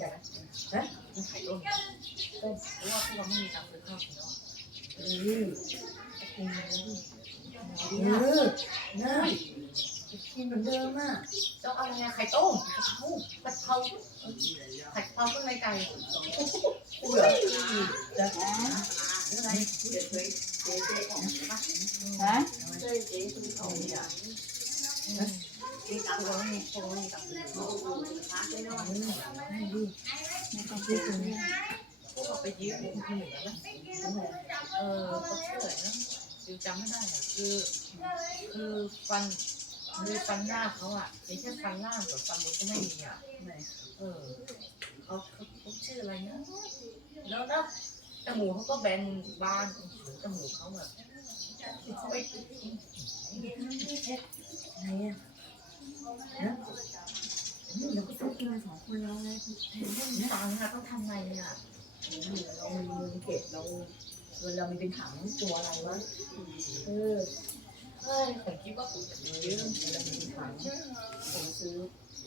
เลยกินไข่ต้มได้ไหมฮะไข่ต้มต้มเพราะว่าพวกเราไม่มีตังค์ซื้อข้าวกินแล้วอะเออกินเลยดิเออนะกินเหมือนเดิมอะจ้าเอาไงไข่ต้มกะเพราไข่เผาข้างในไก่กูเหรอจะอะไรฮะเอาเนี่ยมีตังค์เราไม่มีพวกเราไม่มีตังค์ซื้อข้าวให้ดิไม่ต้องซื้อถุงพวกเราไปยืมคนอื่นแล้วนะเออเขาชื่ออะไรนะดิวจำไม่ได้อะคือ คือฟันคือฟันหน้าเขาอะมีแค่ฟันล่างแต่ฟันบนก็ไม่มีอะไหนเออเขาเขาชื่ออะไรนะแล้วนะจมูกเขาก็แบนบานจมูกเขาแบบไป ไหนอ่เราก็ต้องกินกันสองคนเราไงนี้ตายค่ะต้องทำไงเนี่ยเรามีเงินเก็บเราเงินเรามีเป็นถังตัวอะไรวะเออเฮ้ยผมคิดว่าผมจะไปยืมเรามีเป็นถังผมซื้อ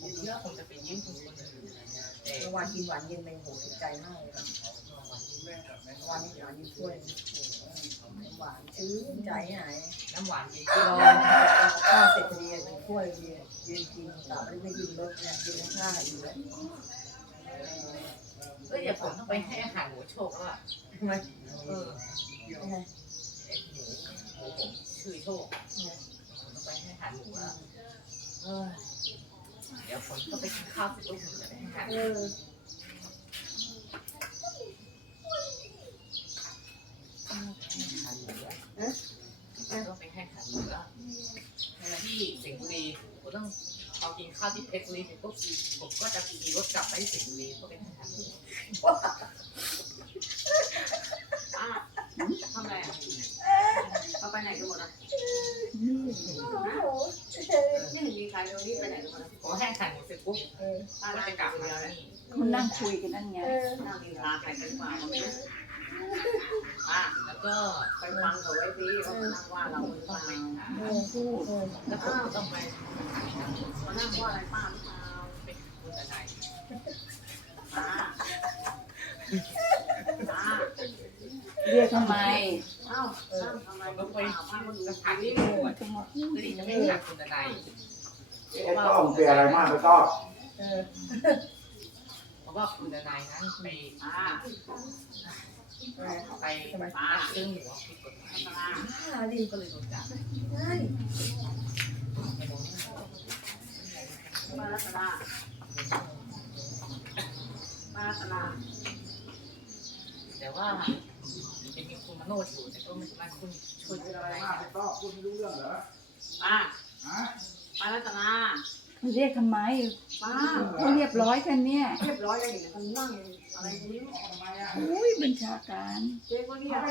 ผมคิดว่าผมจะไปยืมคนคนอื่นแต่เมื่อวานกินหวานเย็นไปโหถูกใจมากเลยวันะวันนี้หวานนี้ช่วย หวานชื้นใจหายน้ำหวานเย็นรอข้าวเสร็จพอดีกินกล้วยยืนยืนกินกลับไม่ได้กินรถเนี่ยกินข้าวอยู่แล้วเอ้ยเดี๋ยวผมต้องไปให้อาหารหมูโชคแล้วอะทำไมเออไอ้หมูหมูผมชื่อโชคผมต้องไปให้อาหารหมูแล้วเออเดี๋ยวผมก็ไปกินข้าวเสร็จปุ๊บผมจะไปให้อาหาร เออ ต้องไปให้อาหารหมูแล้วที่สิงห์บุรีผมต้องพอกินข้าวที่เพชรบุรีเสร็จปุ๊บผมก็จะขี่รถกลับไปที่สิงห์บุรีเพื่อไปให้อาหารหมูทำไรอะเขาไปไหนกันหมดอะนี่ไม่เห็นมีใครเลยนี่ไปไหนกันหมดอะพอให้อาหารหมูเสร็จปุ๊บป้าก็นั่งจะกลับคุยมากันที่คุณนั่งคุยกันนั่นไงนั่งมีลาใครกันมาไม่รู้ ป้าแล้วก็ไปฟังเขาไว้สิเขานั่งว่าเราหรือเปต้องล่าไปหาเออพูดเออแล้วก็ต้องไปเขานั่งว่าอะไรป้าหรือเปล่าไปคุณอะไรป้าป้าเรียกทำไมเอ้านั่งทำไมผมป้าก็ไปป้ามาดูสสิถานที่โอ้ตรวจจะมาพูดเพื่อที่จะไม่หาคุณอะไรไอ้ต้องเป็นอะไรมากไปต้องเออเพราะว่าคุณนายนั้นไปป้า ไปซื้อหมูผิดกฎหมายป้าข้าดิก็เลยโดนจับใช่ป้ารัตนาป้ารัตนาแต่ว่าจะมีคุณมโนดอยู่แต่ก็ไม่สามารถคุณช่วยเป็นอะไรไรมากไปต้องคุณไม่รู้เรื่องเหรอป้าฮะป้ารัตนา เรียกทำไมป้าเขาเรียบร้อยกันเนี่ยเรียบร้อยแล้วนี่มันนั่งอะไรนี้ทำไมอะอุ้ยบัญชาการเจ๊ก็เรียกป้า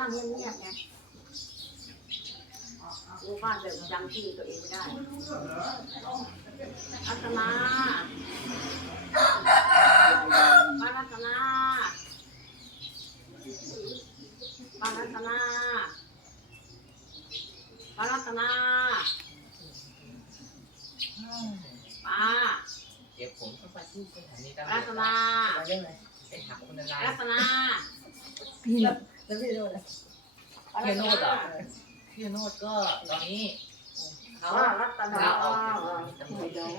นั่งเงียบๆไงรู้ป้าแต่จำชื่อตัวเองไม่ได้รัตนาป้ารัตนาป้ารัตนาป้ารัตนาป้า เดี๋ยวผมต้องไปที่สถานีตำ รป้าวรัตจนามาเรื่องอะไรไปหาคุณนายรัตนาพี่แล้วพี่โดนอะไรเพียโนดเหรอพี่โนดก็ตอนนี้เขาป้ารัตนาลาออกจากตำรวจเดี๋ยว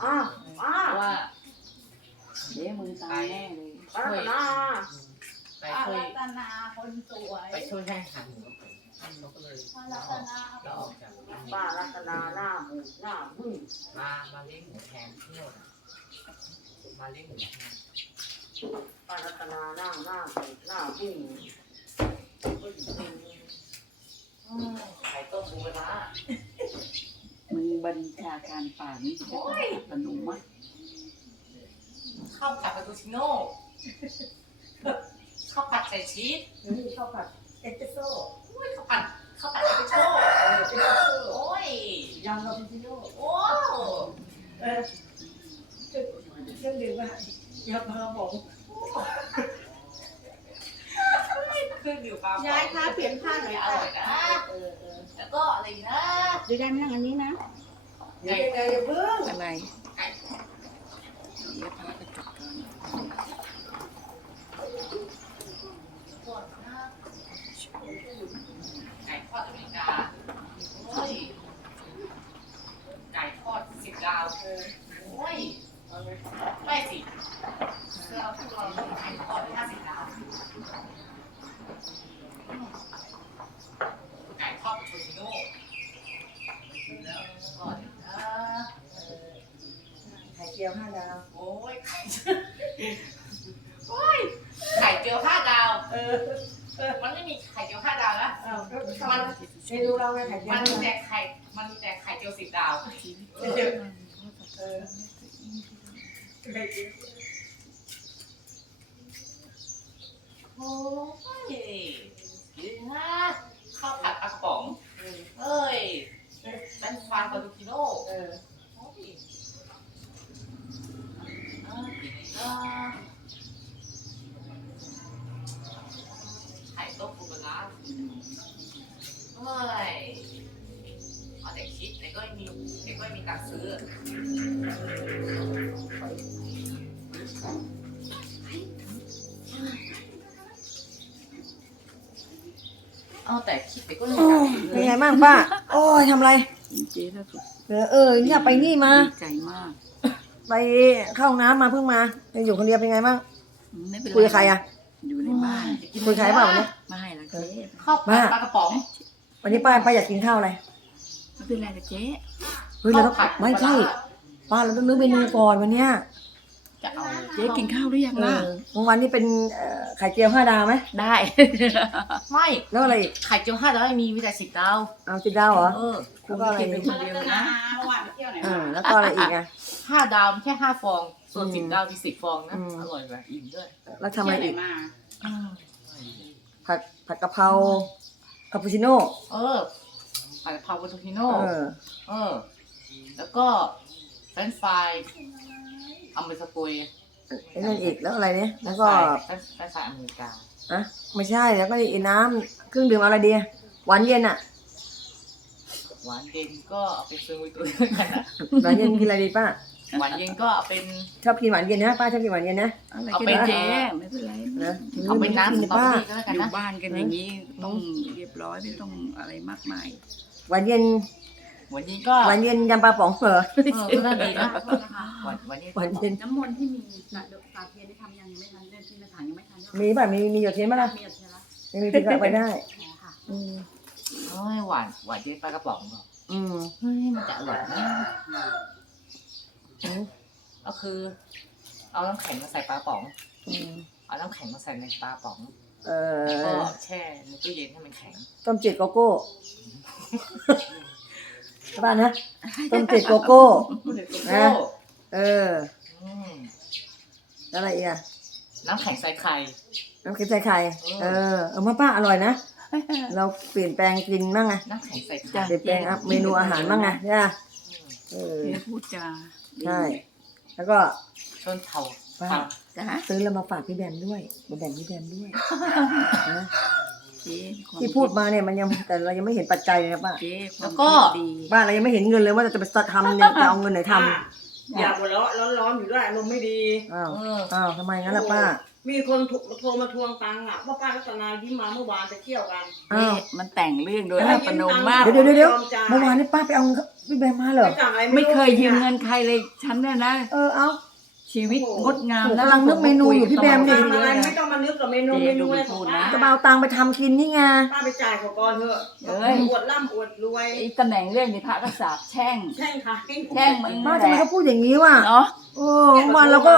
เอออ้าป้าเพราะว่าเดี๋ยวมึงตายแน่เลยป้ารัตนาไปช่วยรัตนาคนสวยไปช่วยให้อาหารหมูเขาก็เลยลาออกลาออกจากป้ารัตนาหน้าหมูหน้าบึ้งมามาเลี้ยงหมูแทนพี่โนดอะ มาเลี้ยงหมูแทนป้ารัตนาหน้าหน้าหมูหน้าบึ้งไข่ต้มบูระมึงบัญชาการป่านี้จะต้องสนุกมั้ยข้าวผัดปาตูชิโน่ข้าวผัดใส่ชีสนี่ข้าวผัดเอสเปรสโซ่ข้าวผัดข้าวผัดเอสเปรสโซ่เออเอสเปรสโซ่โอ้ยยำคาปูชิโน่โอ้เออ เครื่องดื่มอะยำมาผมเครื่องดื่มปลาย้ายค่าเปลี่ยนผ้าหน่อยออะร่อยนะเออเออแล้วก็อะไรนะเดี๋ยวได้ไม่นั่งอันนี้นะเดี๋ยวยังไงอย่าเพิ่ง อะไร ไก่ เดี๋ยว ยไข่โอ้ยไข่เจียวห้าดาว เออ มันไม่มีไข่เจียวห้าดาวนะอ้าวก็มันเมนูเราไงไข่เจียวมันมีนะแต่ไข่ มันมีแต่ไข่เจียวสิบดาวเออไข่เจียวโอ้ยดีนะข้าวผัดปลากระป๋องเอ้ยเป็นฟานปาตูคิโน่เออโอ้ยอ่าดีนะไข่ต้มปูปลาร้า เฮ้ยเอาแต่คิดแต่ก็ไม่มีแต่ก็ไม่มีตังค์ซื้อเอาแต่คิดแต่ก็ไม่มีตังค์ซื้อเป็นไงบ้างป้า โอ้ยทำอะไรเจ๊ถ้าสุดเออเออเนี่ยไปนี่มา ดีใจมากไปเข้าห้องน้ำมาเพิ่งมายังอยู่คนเดียวเป็นไงบ้างไม่เป็นไรคุยกับใครอะ อยู่ในบ้าน คุยกับใครเปล่าเนี่ย ไม่ละเจ๊ ข้าวผัดปลากระป๋อง วันนี้ป้าป้าอยากกินข้าวอะไรไม่เป็นไรละเจ๊ เฮ้ยเราต้องข้าวผัดไม่ใช่ป้าเราต้องนึกเมนูก่อนวันเนี้ยจะเอาเจ๊กินข้าวหรือยังเอล่ะอเมื่อวันนี้เป็นเอ่อไข่เจียวห้าดาวไหมได้ ไม่แล้วอะไรอีกไข่เจียวห้าดาวไม่มีมีแต่สิบดาวเอาจิดดาวเหรอ เออแล้วก็อะไร กินอีไปกคนเดียวนะเมื่อวานไปเที่ยวไหนอ่ามาแล้วก็อะไรอีกอะห้าดาวแค่ห้าฟอง ส่วนอืมสิบดาวมีสิบฟองนะอืม อร่อยแบบอิ่มด้วยแล้วทำอะไรเที่ยวไหนอีก มาผัดผัดกะเพรา คาปูชิโน่เออผัดกะเพราบูโตคิโน่เออ เออ แล้วก็เฟรนช์ฟรายอเมริกาปุยไอ้นั่นอีกแล้วอะไรเนี่ยแล้วก็เฟรนช์เฟรนช์ฟรายอเมริกาอะไม่ใช่แล้วก็ไอ้น้ำเครื่องดื่มอะไรดีหวานเย็นอะหวานเย็นก็เอาไปซื้อไว้ตัวกันนะหวานเย็นกินอะไรดีป้า หวานเย็นก็เอาเป็นชอบกินหวานเย็นนะป้าชอบกินหวานเย็นนะ อะไรเอาก็ไปได้เจ๊เจ๊ไม่เป็นไรนะเอาเป็นน้ำสกิตรอเบอป้ารี่ก็แล้วกันอยู่นะบ้านกันอย่างนี้ต้องเรียบร้อยไม่ต้องอะไรมากมายหวานเย็นหวานเย็นก็หวานเย็นยำปลาป๋องเฝอเออก็น่าดีนะโทษนะคะหวานหวานเย็นหวานเย็นน้ำมนต์ที่มีสาสาเทียนที่ทำยังไม่ทันเล่นที่ในถังยังไม่ทันมีป่ะมีมีหยดเทียนป่ะล่ะมีอะไรละไม่มีที่ก็เอาไปได้อ๋อค่ะอืมเอ้ยหวานหวานเย็นปลากระป๋องเหรออืมเฮ้ยมันจะอร่อยนะอืม ก็คือ เอาน้ำแข็งมาใส่ปลากระป๋อง อืมเอาน้ำแข็งมาใส่ในปลากระป๋องเอแล้วก็อแช่ในตู้เย็นให้มันแข็ง ต้มจืดโกโก้ใช่ป่ะนะต้มจืดโกโก้นะ เอออืมแล้วอะไรอีกอะน้ำแข็งใส่ไข่ น้ำเค็มใส่ไข่เอเอออเอามาป้าอร่อยนะเราเปลี่ยนแปลงกินบ้างไงน้ำแข็งใส่ไข่จ้ะเปลี่ยนแปลงอะเมนูอาหารบ้างไงใช่ปะอืมเออเจ๊พูดจาดี ใช่ แล้วก็ชนเผาป้าเผาจ้ะซื้อแล้วมาฝากพี่แบมด้วยมาแบ่งพี่แบมด้วยนะเจ๊ความที่พูดมาเนี่ยมันยังแต่เรายังไม่เห็นปัจจัยเลยนะป้าเจ๊ควาแล้มวก็ คิดดีป้าเรายังไม่เห็นเงินเลยว่าจะไปทำเนี่ยจะเอาเงินไหนทอย่าหัวเราะร้อนๆอยู่ด้วยอารมณ์ไม่ดีำอ้าวเออ อ้าวทำไมงั้นล่ะป้า มีคนโทรโทรมาทวงตังค์อะว่าป้ารัตนายิ้มมาเมื่อวานไปเที่ยวกันอ้าว มันแต่งเรื่องโดยอัปโนมาก เดี๋ยวเดี๋ยวเดี๋ยวไม่อจ่ายเมื่อวานนี้ป้าไปเอาพี่แบมมาเหรอ ไม่จ่ายอะไรไม่เคยยืมรู้เงินใครเลยฉันเนี่ยนะ เออเอาชีวิตงดงามหนูกำลังนึกเมนูอยู่พี่แบมตัดิงค์อะไรไม่ต้องมานึกกับเมนูเจ๊เมดูนูอะไรพูของดนะป้าจะมาเอาตังค์ไปทำกินนี่ไงป้าไปจ่ายเขาก่อนเถอะเอ้ยอวดร่ำอวดรวยไอ้ตำแหน่งเรื่องนี้พระก็สาบแช่งแช่งค่ะแช่งมึงป้านั่นทำแหไมละเขาพูดอย่างนี้วะเนาะโอ้เมื่อวานเราก็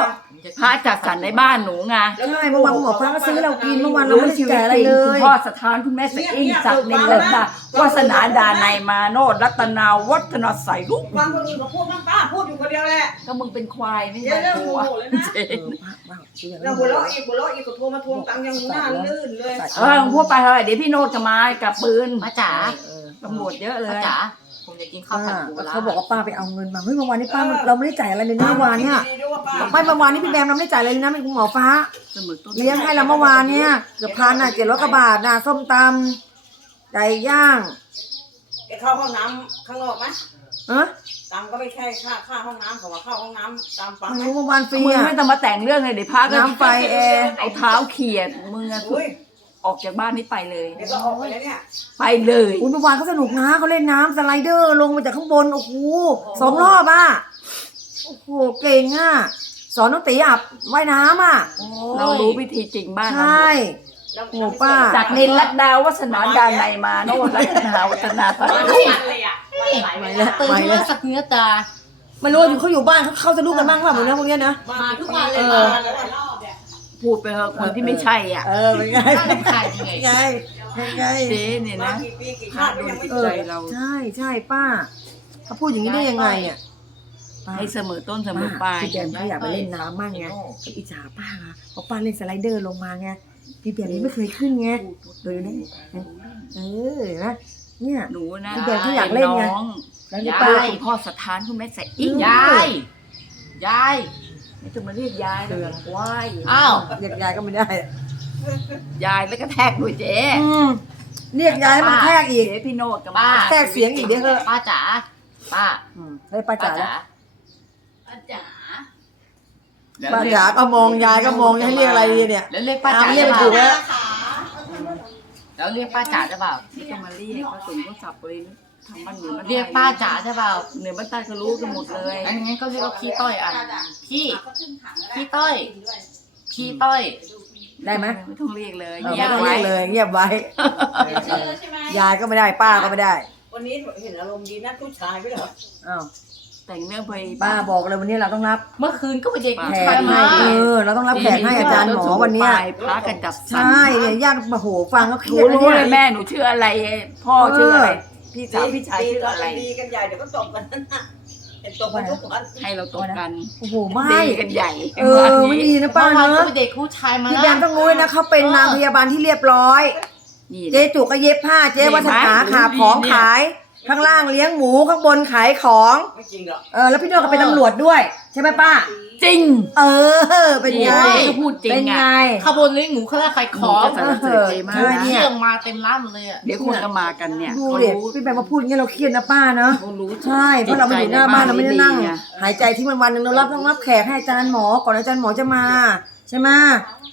พระจัดสรรในบ้านหนูไงใช่เมื่อวานคุณหมอฟ้าก็ซื้อเรากินเมื่อวานเรารู้ไม่ได้ชีวิตแก่อะไรจริงเลคุณยพ่อสถานคุณแม่สะอิ่งสักดิ์นิรันดาวาสนาดาในยมาโนดรัตนาวัฒนใสลูกฟังคนอื่นเขาพูดบ้างป้าพูดอยู่คนเดียวแหละก็มึงเป็นควายไม่อย่าใช่เลิกตัโมวโหเลยนะเจ๊เออป้าป้าซื้ออย่างเรานั้นหัวเราะอีกหัวเราะอีกก็โทรมาทวงตังค์ยังหน้าลื่นเลยเออมึงพูดไปเถอะเดี๋ยวพี่โนดจะมากับปืนป้าจ๋าเออตำรวจเยอะเลป้ายจ๋า ผมจะกินข้าวป้าผัดปูปลาร้าเขาบอกว่าป้าไปเอาเงินมาเฮ้ยเมื่อวานนี้ป้าเราไม่ได้จ่ายอะไรเลยนะเมื่อวานเนี่ยดีๆด้วยว่าป้าไม่เมื่อวานนี้พี่แบมเราไม่ได้จ่ายอะไรเลยนะเป็นคุณหมอฟ้าเสมอต้นเลี้ยงให้เราเมื่อวานเนี่ยเกือบพันอะเจ็ดร้อยกว่าบาทน่ะส้มตำไก่ย่างไอ้เข้าห้องน้ำข้างนอกไหมเอะตังค์ก็ไม่ใช่ค่าค่าห้องน้ำเขาว่าเข้าห้องน้ำตามปั๊มไม่ไหมรู้เมื่อวานฟรีมึงอะไม่ต้องมาแต่งเรื่องเลยเดี๋ยวพระก็น้ำไฟแอร์เอาเท้าเขี่ยมึงอะอุ้ย ออกจากบ้านนี้ไปเลย เดี๋ยวก็ออกไปแล้วเนี่ยไปเลยอุ๊ยเมื่อวานเขาสนุกนะเขาเล่นน้ำสไลเดอร์ลงมาจากข้างบน โอ้โหสองรอบอะ โอ้โห เก่งอะ สอนน้องตีอาบว่ายน้ำอะเรารู้วิธีจริงบ้านใชเราหมด่โอ้ป้า จากนินรัตดาวัฒนาดานในยมาโนดรัตนาวัฒนาตะมันลุไม่ทันเลยอะมันไหลไม่ไม่แล้ได้วตื่นขึ้นมาสักเนื้อตา ไม่รู้ว่าเขาอยู่บ้านเขาเข้าจะลูกกันบ้างเปล่าเหมือนนะพวกเนี้ยนะ มาทุกวันเลยเอมาอแล้วรอบเนี่ย พูดไปเถอะคนที่ไม่ใช่อะเออเป็นไงน่ารำคาญยังไง เป็นไงเป็นไงเจ๊เนี่ยมานะกี่ปีกี่ชาฆ่าติโดก็นยังไม่จิตเจใจอเรา ใช่ใช่ป้าเขาพูดอย่างนี้ได้ยังไงอะป้าให้เสมอต้นเสมป้าอปลายพี่แบมเขาอยากไปเล่นน้ำมั่งไงก็อิจฉาป้าไงเพราะป้าเล่นสไลเดอร์ลงมาไงพี่แบมยังไม่เคยขึ้นไงเลยนะเออเห็นะเนี่ย หนูนะพี่แบมเขาอยากเล่นไง น้องแล้วนี่ยาป้ายคุณพ่อสถานคุณแม่ใส่อิงยาย ยาย ไม่ต้องมาเรียกยายเลยว้ายอ้าว เรียกยายก็ไม่ได้ยายแล้วก็แทกด้วยเจ๊อืมเรียกยายให้มันแทรกอีก เจ๊พี่โนดกับป้าแทรกเสียงอีกเดี๋ยวเถอะ ป้าจ๋าป้าอืมให้ป้าป้าจ๋าจ๋าแล้วแล้วป้าจ๋าก็มองยายก็มองให้เรียกอะไรดีเนี่ย แล้วเรียกป้าจ๋าเอาเรียได้กเปไม่ล่าถูก แล้วแล้วเรียกป้าจ๋าได้เปล่าไม่ต้องมาเรียกเขาส่งเขาสับเลย ทำบ้านเหนือบ้านใต้เรียกป้าจ๋าได้เปล่าเหนือบ้านใต้เขารู้กันหมดเลยงั้นงั้นก็เรียกว่าพี่ต้อยอะพี่พี่ต้อยพี่ต้อยได้ไหมไม่ต้องเรียกเลยเออเงียไม่บต้องไว้เรียกเลยเงียบไว้ชื่อแล้วใช่ไหมยายก็ไม่ได้ป้าก็ไม่ได้วันนี้เห็นอารมณ์ดีนะผู้ชายไม่เหรออ้าวแต่งเรื่องไปป้าบอกเลยวันนี้เราต้องรับเมื่อคืนก็ไปเด็กผู้แขชายกให้มาเออเราต้องรับแขกให้อาจารย์หมอวันเนี้ยพระกันจับสันใช่เนี่ยญาติมาโหฟังก็เคหรีนูยดนะรู้เนี่เลยยแม่หนูชื่ออะไรพ่อชื่ออะไร พี่สาวพี่ชายชื่ออะไร ดีกันใหญ่เดี๋ยวก็ตบกันนั่นน่ะเห็นตบกันทุกวันให้เราตกกันโอ้โหไม่ดีกันใหญ่เออไม่ดีนะป้าเมื่อวานเนก็อะไปเด็กผู้ชายมาพี่นะแบมต้องรู้เลยนะเขาเป็นนางพยาบาลที่เรียบร้อยนี่เจ๊จุกก็เย็บผ้าเจ๊วัฒนาขาของขายข้างล่างเลี้ยงหมูข้างบนขายของไม่จริงหรอกเออแล้วพี่โน้ตก็เป็นตำรวจด้วย ใช่ไหมป้า จริงเออ เป็นไงเจ๊ก็พูดจริงเป็นอะไงขบวนเลี้ยงหมูข้าวราดไข่ของหนูก็สรรเสริญเจ๊มากใช่นะเนี่เคยรื่องมาเต็มร้านหมดเลยอะ เดี๋ยวคนก็มากันเนี่ยดูเขาเด็รู้พี่แบมมาพูดอย่างเงี้ยเราเครียดนะป้าเนาะ เขารู้ ใช่ เพราะเรามาอยู่หน้าบ้านเราไม่ได้นั่ง ดีอะหายใจที่มันวันหนึ่งเรารับต้องรับแขกให้อาจารย์หมอ ก่อนอาจารย์หมอจะมา ใช่ไหม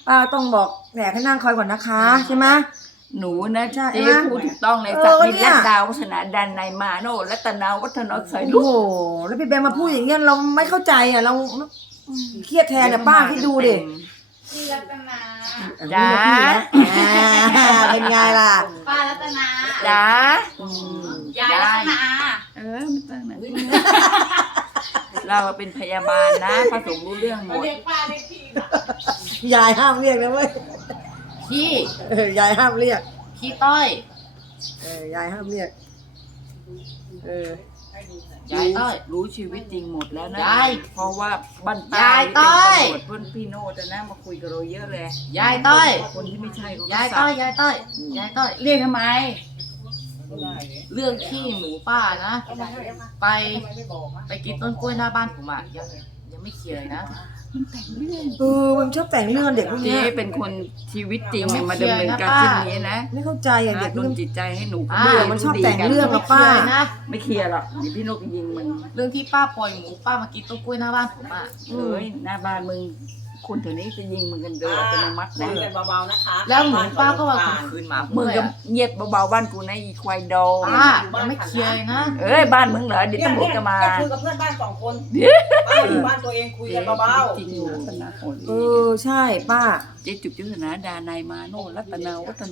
ป้าต้องบอกแขกให้นั่งคอยก่อนนะคะ ใช่ไหม หนูนะใช่เจ๊ไหมพูดถูกต้องเลยเอสัอกนิเนี่รัย ตดาวัฒนาดันในยมาโนรัตนาวัฒนาใส่โอ้ลูกโหแล้วพี่แบมมาพูดอย่างเงี้ยเราไม่เข้าใจอะเรา เครียดแทนอะป้าคิดดูดิพี่รัตนาจ้า อ่าเป็นไงล่ะป้ารัตนาจ้ายายรัตนาเออไม่ต้องนะเราเป็นพยาบาลนะผสมรู้เรื่องหมดเรียกป้าเรียกพี่น่ะยายห้ามเรียกนะเว้ยพี่เออยายห้ามเรียกพี่ต้อยเออยายห้ามเรียกเออ ยายต้อย รู้ชีวิตจริงหมดแล้วนะ ยายเพราะว่าบ้านยายต้อย เป็นตำรวจเพื่อนพี่โน้ตนะมาคุยกับเราเยอะเลยยายต้อย คนที่ไม่ใช่เขาก็ยายสั่ต้องยยายต้อย ยายต้อย เรียกทำไม เรื่องขี้หมูป้านะ ไป ไปกินต้นกล้วยหน้าบ้านผมอะยังยังไม่เคลียร์เลยนะ เออมันชอบแต่งเรื่องเด็กพวกเจ๊เนี้ยเป็นคนชีวิตจริงไม่มาเคลีดำยร์เนินนะการป้าเช่นนี้นะไม่เข้าใจอะเด็กโดพวกนนี้จิตใจให้หนูอ่า ด้วยมันชอบดีแต่งกันเรื่องไม่อะเคลียร์นะ ไม่เคลียร์หรอกเดี๋ยวพี่นกยิงมันเรื่องที่ป้าปล่อยหมูป้ามากินต้นกล้วยหน้าบ้านผมอะ เอ้ยหน้าบ้านมึง คนแถวนี้จะยิงมึงกันโดยอัตโนมัติคุนะยกันเบาๆนะคะแล้วหมูป้าก็มาข่มขืนหมาผมมึงด้วยก็อะเงียบเบาๆบ้านกูนะอีควายดอง ป้ายังไม่เคลียร์เลยนะเอ้ยบ้านมึงเหรอเดี๋ยวเนี่ยตำรวจเนี่ยจะมาคุยกับเพื่อนบ้านสองคนบ้านอยู่บ้านตัวเองคุยกันเบาๆจริงอยู่รัตนาโหดเออใช่ป้า เจ๊จุกจุกนาดานายมาโนรัตนาวัฒนา